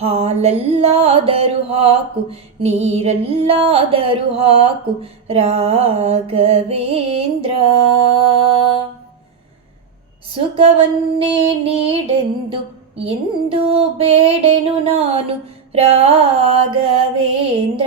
ಹಾಲಲ್ಲಾದರೂ ಹಾಕು ನೀರಲ್ಲಾದರೂ ಹಾಕು ರಾಘವೇಂದ್ರ. ಸುಖವನ್ನೇ ನೀಡೆಂದು ಎಂದು ಬೇಡೆನು ನಾನು ರಾಘವೇಂದ್ರ.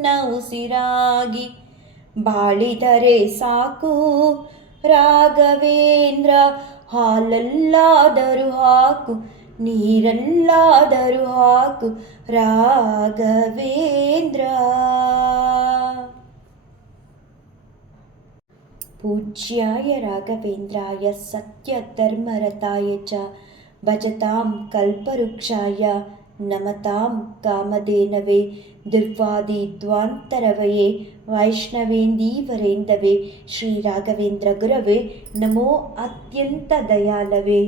ನನ್ನ ಉಸಿರಾಗಿ ಬಾಳಿದರೆ ಸಾಕು ರಾಘವೇಂದ್ರ ಹಾಲಲ್ಲಾದರೂ ಹಾಕು ನೀರಲ್ಲಾದರೂ ಹಾಕು ರಾಘವೇಂದ್ರ पूज्याय राघवेन्द्राय सत्यधर्मरताय च भजतां कल्पवृक्षाय नमतां कामधेनवे दुर्वादिद्वान्तरवये वैष्णवेन्दीवरेन्दवे श्रीराघवेन्द्रगुरवे नमो अत्यन्तदयालवे